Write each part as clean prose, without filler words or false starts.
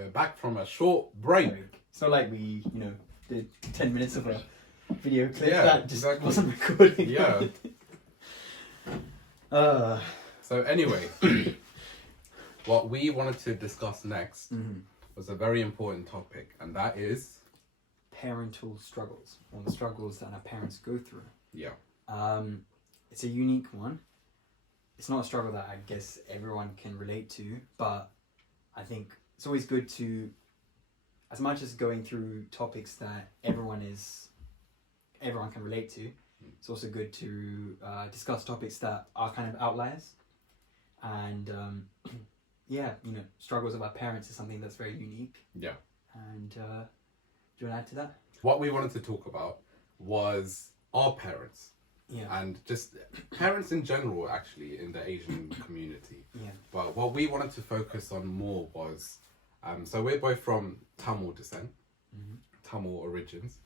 We're back from a short break. It's not like we, did 10 minutes of a video clip that just wasn't recording. Yeah. So anyway, what we wanted to discuss next was a very important topic, and that is parental struggles, or the struggles that our parents go through. Yeah. It's a unique one. It's not a struggle that I guess everyone can relate to, but I think it's always good to, as much as going through topics that everyone can relate to, it's also good to discuss topics that are kind of outliers. And struggles of our parents is something that's very unique. Yeah. And do you want to add to that? What we wanted to talk about was our parents. Yeah. And just parents in general, actually, in the Asian community. Yeah. But what we wanted to focus on more was, so we're both from Tamil descent, Tamil origins,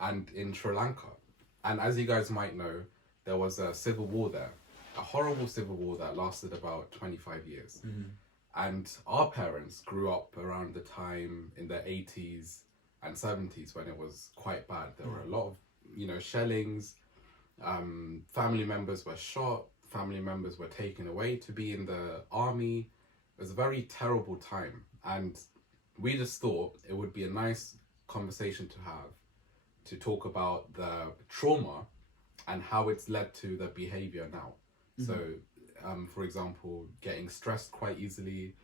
and in Sri Lanka. And as you guys might know, there was a civil war there, a horrible civil war that lasted about 25 years. And our parents grew up around the time in the 80s and 70s when it was quite bad. There were a lot of, shellings. Family members were shot, family members were taken away to be in the army. It was a very terrible time, and we just thought it would be a nice conversation to have, to talk about the trauma and how it's led to the behavior now. So, for example, getting stressed quite easily,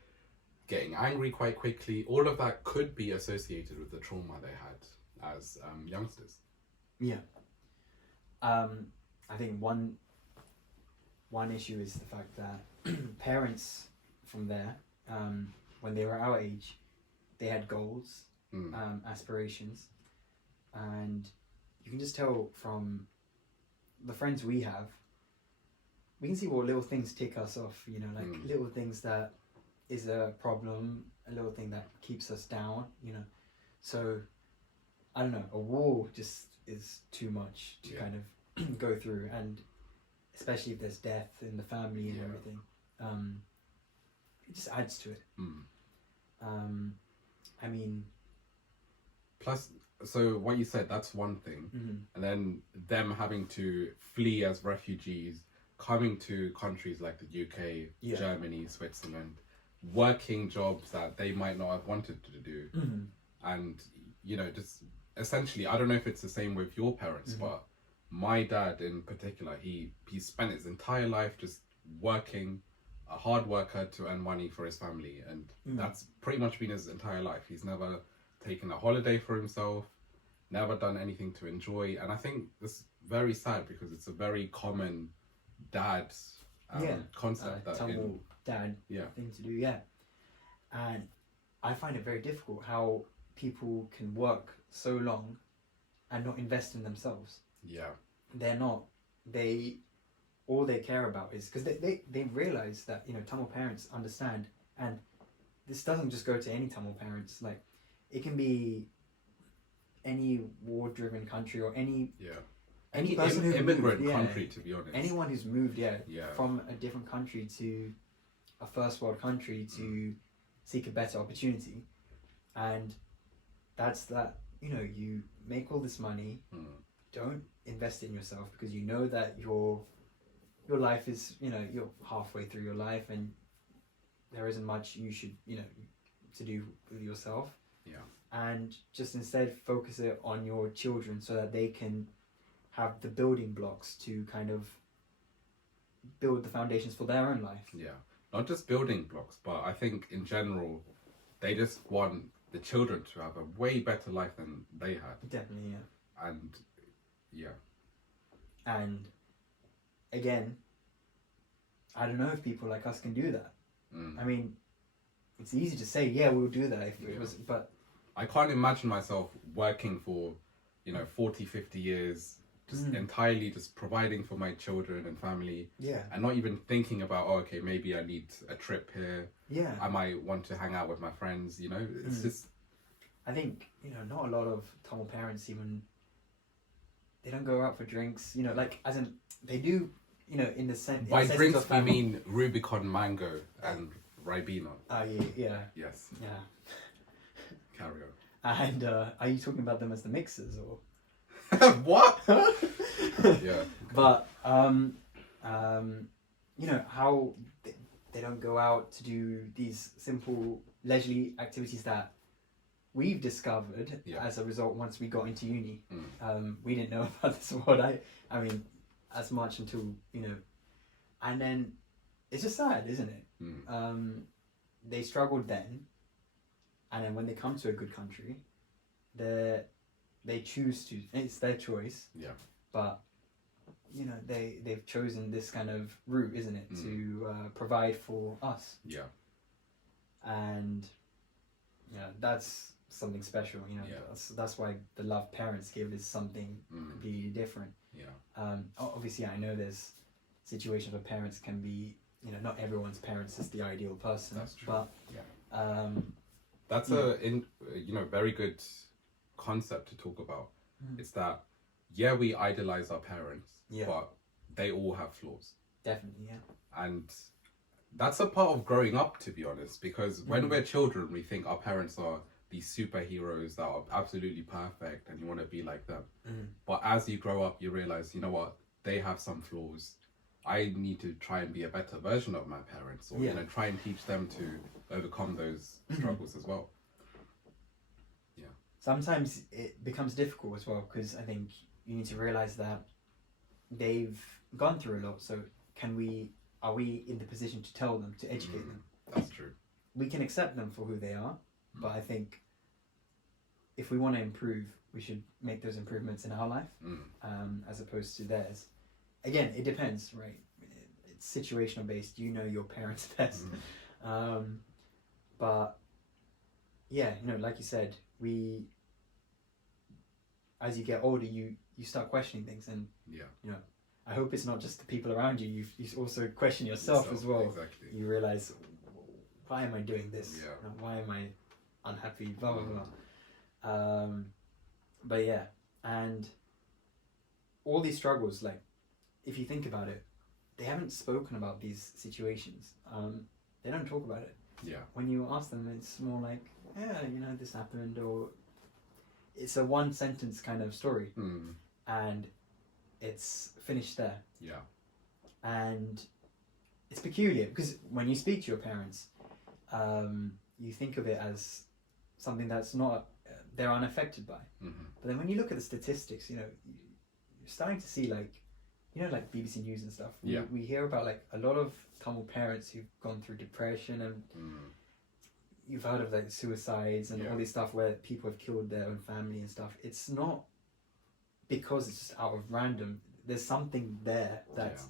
getting angry quite quickly, all of that could be associated with the trauma they had as youngsters. Yeah. I think one issue is the fact that parents from there, when they were our age, they had goals, aspirations, and you can just tell from the friends we have, we can see what little things tick us off, little things that is a problem, a little thing that keeps us down, So, I don't know, a war just is too much to kind of go through, and especially if there's death in the family and everything, it just adds to it. I mean, plus, so what you said, that's one thing, and then them having to flee as refugees, coming to countries like the UK, Germany, Switzerland, working jobs that they might not have wanted to do, and just essentially, I don't know if it's the same with your parents, but my dad in particular, he spent his entire life just working, a hard worker to earn money for his family, and that's pretty much been his entire life. He's never taken a holiday for himself, never done anything to enjoy, and I think it's very sad because it's a very common dad concept. That Tamil dad thing to do, and I find it very difficult how people can work so long and not invest in themselves. All they care about is, because they realize that Tamil parents understand, and this doesn't just go to any Tamil parents, like it can be any war-driven country or any person who immigrant moved, country, to be honest, anyone who's moved from a different country to a first world country to seek a better opportunity, and that's that. You make all this money, don't invest in yourself, because you know that your life is, you're halfway through your life and there isn't much you should, to do with yourself. And just instead focus it on your children so that they can have the building blocks to kind of build the foundations for their own life. Not just building blocks, but I think in general, they just want the children to have a way better life than they had. Definitely, And again, I don't know if people like us can do that. I mean, it's easy to say, we'll do that if it was, but I can't imagine myself working for, 40, 50 years, just entirely just providing for my children and family. And not even thinking about, okay, maybe I need a trip here. I might want to hang out with my friends, it's just... I think, not a lot of Tamil parents even, they don't go out for drinks, like, as in, they do, in the sense... By drinks, I mean Rubicon Mango and Ribena. Oh, yeah. Yes. Carry And are you talking about them as the mixers or? on. What? Yeah. But you know how they don't go out to do these simple leisurely activities that we've discovered as a result once we got into uni. We didn't know about this world. I mean, as much until, you know, and then it's just sad, isn't it? They struggled then, and then when they come to a good country, they choose to. It's their choice. Yeah. But you know, they've chosen this kind of route, isn't it, to provide for us. Yeah. And yeah, that's something special. You know, that's why the love parents give is something completely different. Yeah. Obviously, I know there's situations where parents can be, you know, not everyone's parents is the ideal person. That's true. But that's very good concept to talk about. It's that we idolize our parents, but they all have flaws. Definitely, yeah. And that's a part of growing up, to be honest, because when we're children, we think our parents are these superheroes that are absolutely perfect and you want to be like them. But as you grow up, you realize, you know what, they have some flaws. I need to try and be a better version of my parents, or you know, try and teach them to overcome those struggles as well. Yeah. Sometimes it becomes difficult as well, because I think you need to realize that they've gone through a lot. So are we in the position to tell them, to educate them? That's true. We can accept them for who they are, but I think if we want to improve, we should make those improvements in our life, as opposed to theirs. Again, it depends, right? It's situational based. You know your parents best. But yeah, you know, like you said, as you get older, you start questioning things, and you know, I hope it's not just the people around you. You also question yourself as well. Exactly. You realize, why am I doing this? Yeah. You know, why am I unhappy? Blah blah blah. But yeah, and all these struggles, like, if you think about it, they haven't spoken about these situations. They don't talk about it. Yeah. When you ask them, it's more like, yeah, you know, this happened, or it's a one sentence kind of story, and it's finished there. Yeah. And it's peculiar because when you speak to your parents, you think of it as something that's not, they're unaffected by. But then when you look at the statistics, you know, you're starting to see, like, you know, like BBC News and stuff. We hear about like a lot of Tamil parents who've gone through depression, and you've heard of like suicides and all this stuff where people have killed their own family and stuff. It's not because it's just out of random. There's something there that's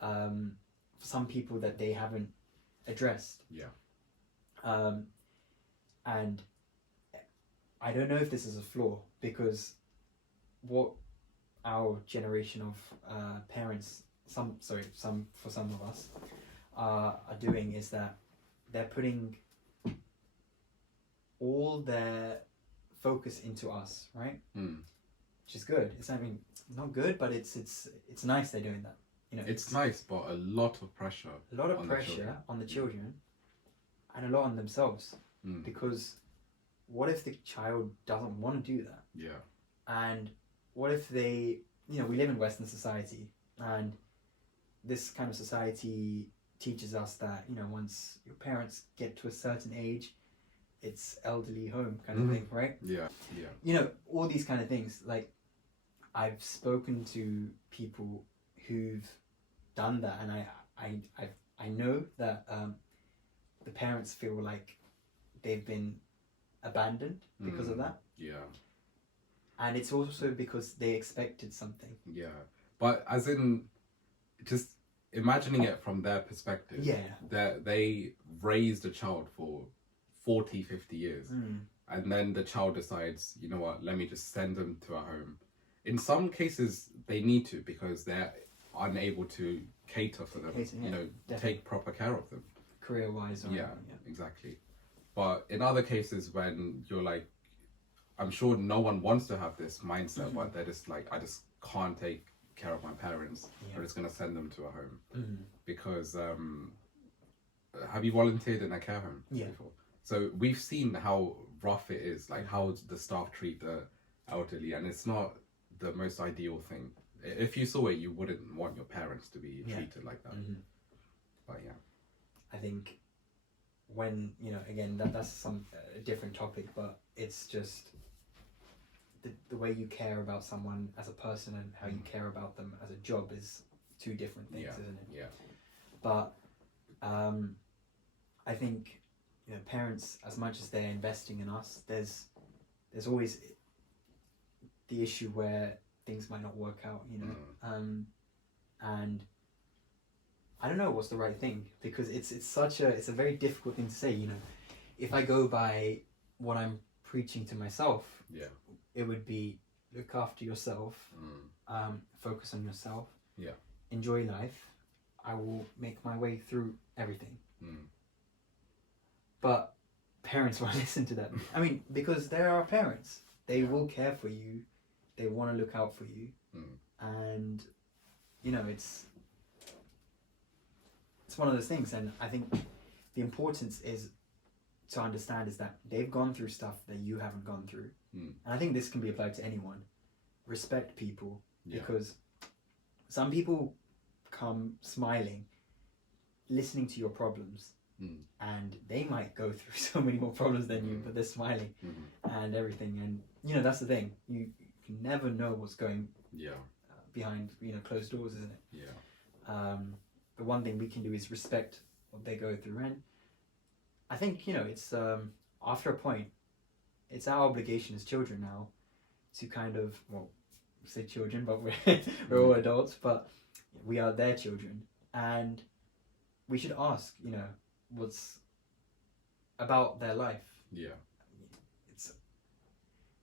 for some people that they haven't addressed. And I don't know if this is a flaw, because what our generation of parents, some of us are doing is that they're putting all their focus into us, right? Which is good. It's, I mean, not good, but it's nice they're doing that. You know, it's nice, but a lot of pressure. A lot of pressure on the children, and a lot on themselves. Because what if the child doesn't want to do that? Yeah. And what if they, you know, we live in Western society, and this kind of society teaches us that, you know, once your parents get to a certain age, it's elderly home kind of thing, right? Yeah. You know, all these kind of things. Like, I've spoken to people who've done that, and I know that the parents feel like they've been abandoned because of that. Yeah. And it's also because they expected something. Yeah. But as in, just imagining it from their perspective. Yeah. They raised a child for 40, 50 years. And then the child decides, you know what, let me just send them to a home. In some cases, they need to, because they're unable to cater for them, you know, take proper care of them. Career-wise. Yeah, exactly. But in other cases, when you're like, I'm sure no one wants to have this mindset, but they're just like, I just can't take care of my parents. I'm just going to send them to a home. Because have you volunteered in a care home before? So we've seen how rough it is, like how the staff treat the elderly, and it's not the most ideal thing. If you saw it, you wouldn't want your parents to be treated like that. Mm-hmm. But yeah, I think when, you know, again, that's some different topic, but it's just the way you care about someone as a person and how you care about them as a job is two different things, isn't it? Yeah. But I think, you know, parents, as much as they're investing in us, there's always the issue where things might not work out, you know. And I don't know what's the right thing, because it's a very difficult thing to say, you know. If I go by what I'm preaching to myself, it would be look after yourself, focus on yourself, enjoy life. I will make my way through everything. But parents won't listen to that. I mean, because there are parents. They will care for you. They want to look out for you. And, you know, it's one of those things. And I think the importance is to understand is that they've gone through stuff that you haven't gone through. And I think this can be applied to anyone. Respect people, because some people come smiling, listening to your problems, and they might go through so many more problems than you, but they're smiling and everything. And, you know, that's the thing. You can never know what's going behind, you know, closed doors, isn't it? The one thing we can do is respect what they go through. And I think, you know, it's after a point, it's our obligation as children now to kind of, well, say children, but we're all adults, but we are their children, and we should ask, you know, what's about their life.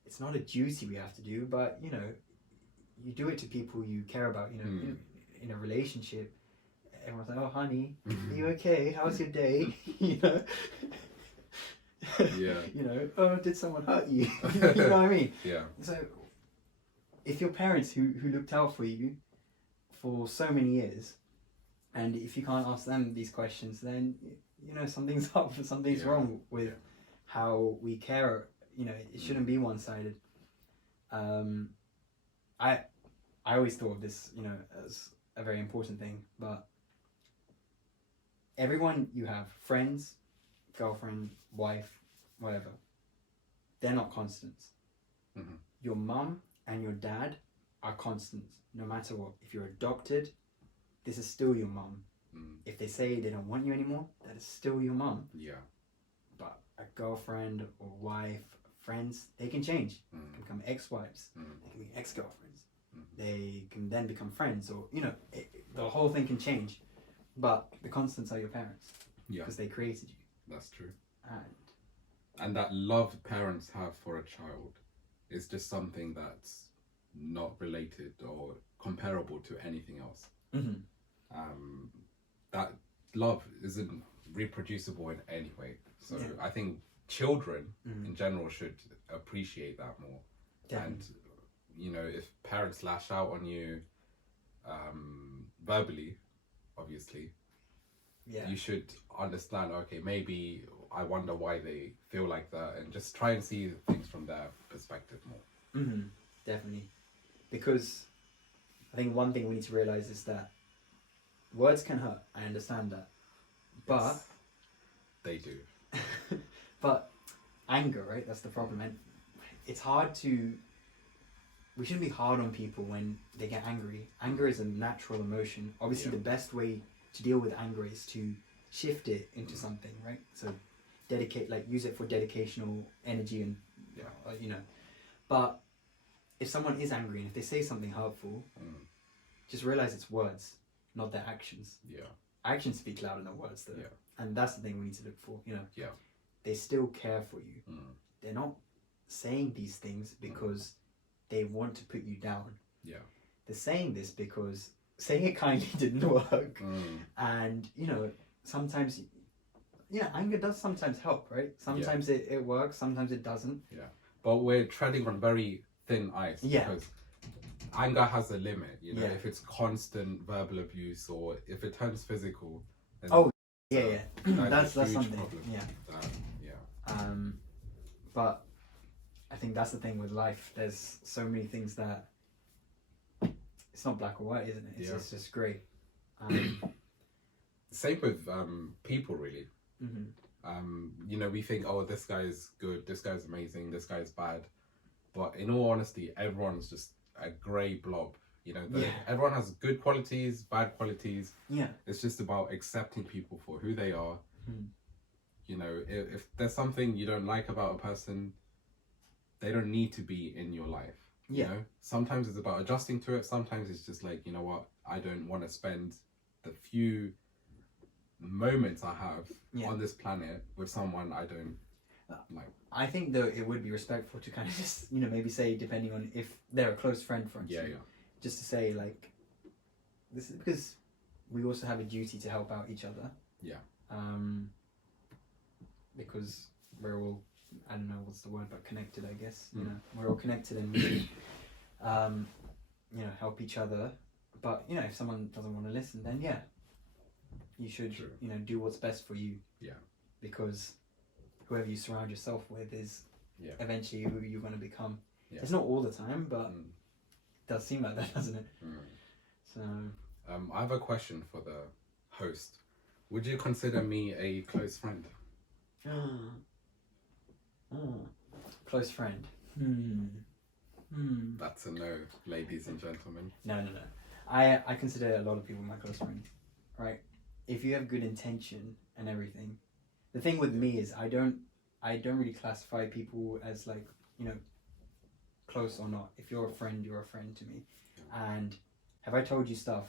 It's not a duty we have to do, but, you know, you do it to people you care about, you know. In a relationship, everyone's like, oh honey, are you okay, how's your day? You know. You know, oh, did someone hurt you? You know what I mean? So if your parents who looked out for you for so many years, and if you can't ask them these questions, then, you know, something's up, something's wrong with how we care. You know, it shouldn't be one-sided. I always thought of this, you know, as a very important thing, but everyone you have, friends, girlfriend, wife, whatever, they're not constants. Your mum and your dad are constants, no matter what. If you're adopted, this is still your mum. If they say they don't want you anymore, that is still your mum. But a girlfriend or wife, friends, they can change. They can become ex-wives. They can be ex-girlfriends. They can then become friends, or, you know, the whole thing can change. But the constants are your parents, because they created you. That's true. And that love parents have for a child is just something that's not related or comparable to anything else. That love isn't reproducible in any way. So I think children in general should appreciate that more. And, you know, if parents lash out on you verbally, obviously, you should understand, okay, maybe I wonder why they feel like that, and just try and see things from their perspective more. Definitely. Because I think one thing we need to realize is that words can hurt. I understand that. But they do. But anger, right? That's the problem. And it's hard to... We shouldn't be hard on people when they get angry. Anger is a natural emotion. Obviously, the best way to deal with anger is to shift it into something, right? So use it for dedicational energy and, you know. But if someone is angry and if they say something hurtful, just realize it's words, not their actions. Actions speak louder than words, though. And that's the thing we need to look for, you know. They still care for you. They're not saying these things because they want to put you down. They're saying this because saying it kindly didn't work. And, you know, sometimes, anger does sometimes help, right? Sometimes it works, sometimes it doesn't. But we're treading on very thin ice, because anger has a limit, you know. If it's constant verbal abuse or if it turns physical, then that's something problem. But I think that's the thing with life. There's so many things that it's not black or white, isn't it? It's just grey. Same with people, really. Mm-hmm. You know, we think, oh, this guy's good, this guy's amazing, this guy's bad. But in all honesty, everyone's just a grey blob. You know, everyone has good qualities, bad qualities. Yeah. It's just about accepting people for who they are. Mm. You know, if there's something you don't like about a person, they don't need to be in your life. Yeah. You know, sometimes it's about adjusting to it. Sometimes it's just like, you know what, I don't want to spend the few moments I have on this planet with someone I don't like. I think though it would be respectful to kind of just, you know, maybe say, depending on if they're a close friend, for instance, just to say like, this is because we also have a duty to help out each other. Yeah. Because we're all, I don't know what's the word, but connected, I guess. You know, we're all connected and we should, you know, help each other. But you know, if someone doesn't want to listen, then you should, you know, do what's best for you. Yeah. Because whoever you surround yourself with is eventually who you're going to become. Yeah. It's not all the time, but it does seem like that, doesn't it? So, I have a question for the host. Would you consider me a close friend? Close friend. That's a no, ladies and gentlemen. No. I consider a lot of people my close friends, right? If you have good intention and everything. The thing with me is I don't really classify people as like, you know, close or not. If you're a friend, you're a friend to me. And have I told you stuff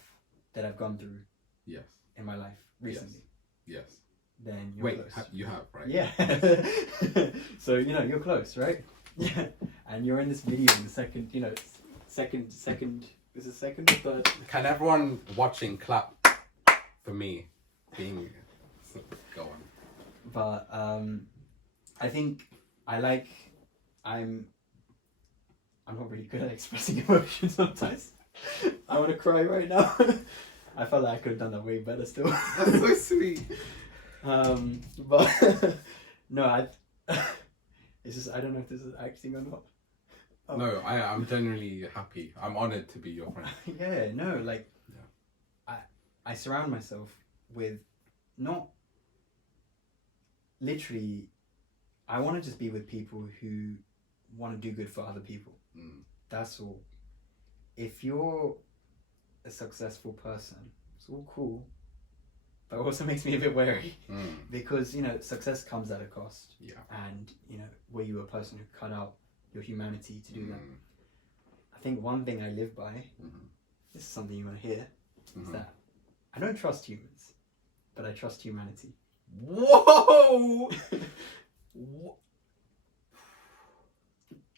that I've gone through? Yes. In my life recently? Yes. Then you're close. You have, right? Yeah. So, you know, you're close, right? Yeah. And you're in this video in the second, you know, second, is it second or third? Can everyone watching clap for me being, go on. But I think I'm not really good at expressing emotions sometimes. I want to cry right now. I felt like I could have done that way better still. That's so sweet. But no, it's just, I don't know if this is acting or not. Oh. No, I'm genuinely happy. I'm honoured to be your friend. Yeah, no, like, I surround myself with not literally, I want to just be with people who want to do good for other people. That's all. If you're a successful person, it's all cool, but it also makes me a bit wary because, you know, success comes at a cost. Yeah. And, you know, were you a person who cut out your humanity to do that? I think one thing I live by, this is something you want to hear, is that I don't trust humans, but I trust humanity. Whoa!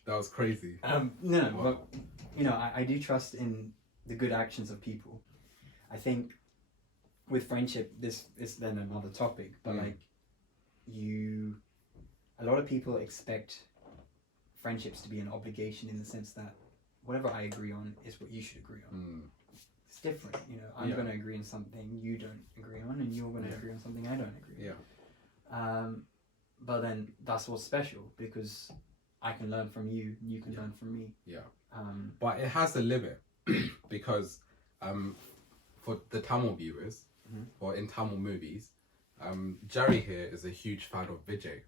That was crazy. No, but you know, I do trust in the good actions of people. I think with friendship, this is then another topic, but like a lot of people expect friendships to be an obligation in the sense that whatever I agree on is what you should agree on. It's different, you know. I'm going to agree on something you don't agree on, and you're going to agree on something I don't agree on. But then that's what's special, because I can learn from you, and you can learn from me. But it has a limit because for the Tamil viewers or in Tamil movies, Jerry here is a huge fan of Vijay,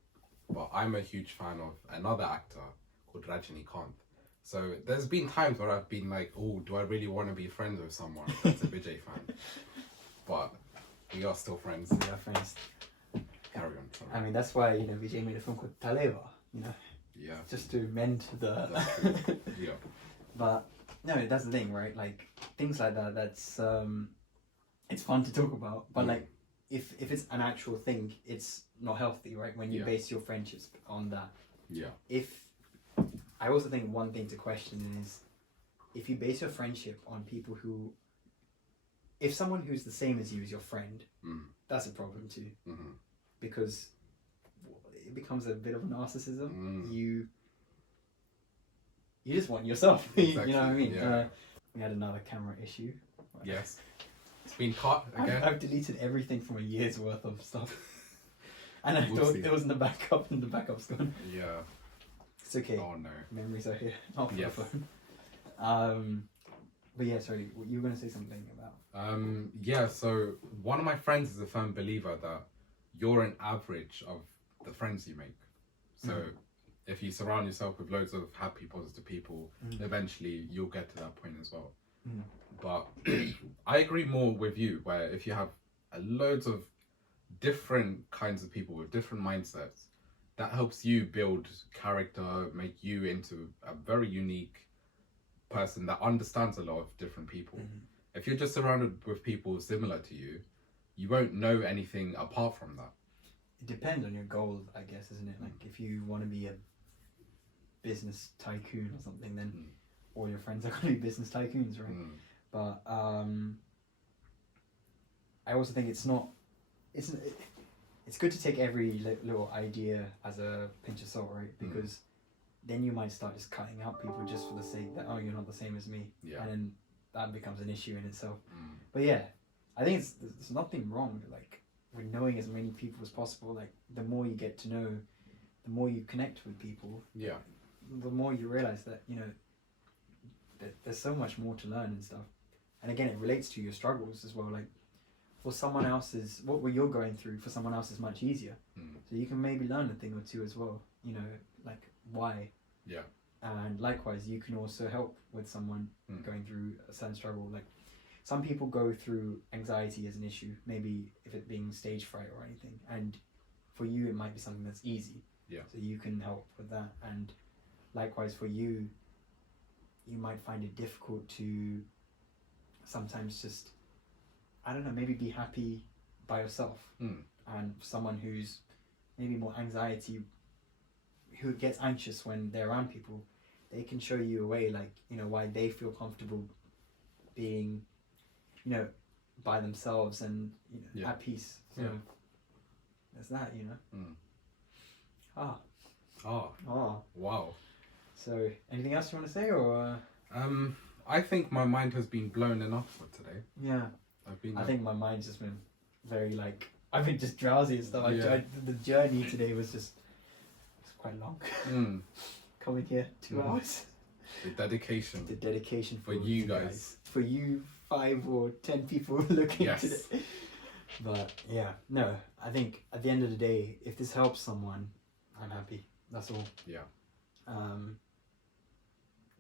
but I'm a huge fan of another actor called Rajinikanth. So there's been times where I've been like, oh, do I really want to be friends with someone that's a Vijay fan? But we are still friends. We are friends. Carry on. Sorry. I mean, that's why, you know, Vijay made a film called Taleva, you know? Yeah. Just to mend the... Yeah. But, no, that's the thing, right? Like, things like that, that's... it's fun to talk about, but like, if it's an actual thing, it's not healthy, right? When you base your friendships on that. Yeah. I also think one thing to question is, if you base your friendship on people who... If someone who's the same as you is your friend, that's a problem too. Because it becomes a bit of narcissism. You just want yourself. Exactly. You know what I mean? We had another camera issue. Yes. It's been caught again. I've deleted everything from a year's worth of stuff. And I thought there wasn't a backup, and the backup's gone. Yeah. It's okay. Oh no. Memories are here. Not for Yes. the phone. But yeah, sorry, you were going to say something about... Yeah, so one of my friends is a firm believer that you're an average of the friends you make. So if you surround yourself with loads of happy, positive people, eventually you'll get to that point as well. But I agree more with you, where if you have loads of different kinds of people with different mindsets, that helps you build character, make you into a very unique person that understands a lot of different people. If you're just surrounded with people similar to you, you won't know anything apart from that. It depends on your goal, I guess, isn't it? Like, if you want to be a business tycoon or something, then all your friends are going to be business tycoons, right? But I also think it's good to take every little idea as a pinch of salt, right? Because then you might start just cutting out people just for the sake that, oh, you're not the same as me. And then that becomes an issue in itself. But yeah, I think there's nothing wrong like with knowing as many people as possible. Like, the more you get to know, the more you connect with people, the more you realize that, you know, that there's so much more to learn and stuff. And again, it relates to your struggles as well. Like, for someone else's, what you're going through for someone else is much easier. So you can maybe learn a thing or two as well, you know, like why. And likewise, you can also help with someone going through a certain struggle. Like, some people go through anxiety as an issue, maybe if it being stage fright or anything. And for you, it might be something that's easy. So you can help with that. And likewise for you, you might find it difficult to sometimes just, I don't know, maybe be happy by yourself. And someone who's maybe more anxiety, who gets anxious when they're around people, they can show you a way, like, you know, why they feel comfortable being, you know, by themselves and, you know, at peace. So there's that, you know. Wow. So anything else you want to say, or I think my mind has been blown enough for today. I think my mind's just been very, like, I've been just drowsy and stuff. The journey today was just quite long. Coming here 2 hours. The dedication for you guys. For you 5 or 10 people looking today. But yeah, no, I think at the end of the day, if this helps someone, I'm happy. That's all.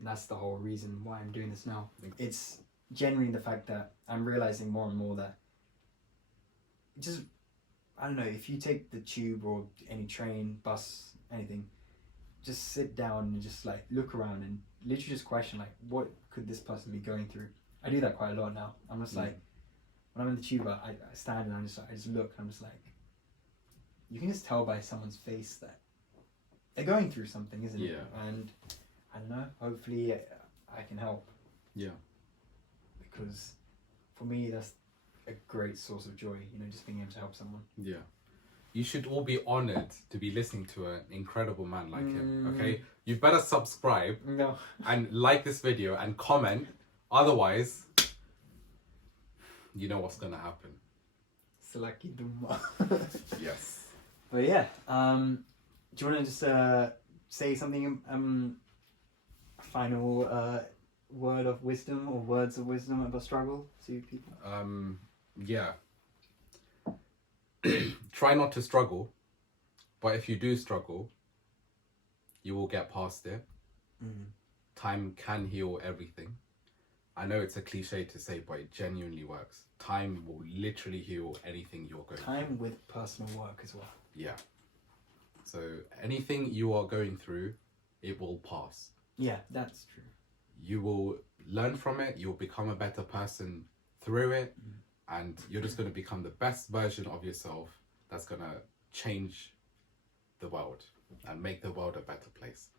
That's the whole reason why I'm doing this now. It's genuinely the fact that I'm realizing more and more that just, I don't know, if you take the tube or any train, bus, anything, just sit down and just like look around and literally just question, like, what could this person be going through? I do that quite a lot now. I'm just like, when I'm in the tube, I stand and I just look and I'm just like, you can just tell by someone's face that they're going through something, isn't it? And I don't know, hopefully I can help. Because for me, that's a great source of joy, you know, just being able to help someone. You should all be honoured to be listening to an incredible man like him, okay? You better subscribe and like this video and comment. Otherwise, you know what's going to happen. Selaki Duma. Yes. But yeah, do you want to just say something, final word of wisdom or words of wisdom about struggle to people? Try not to struggle, but if you do struggle, you will get past it. Time can heal everything. I know it's a cliche to say, but it genuinely works. Time will literally heal anything you're going through. Time with personal work as well. So anything you are going through, it will pass. That's true. You will learn from it. You'll become a better person through it. And you're just going to become the best version of yourself that's going to change the world and make the world a better place.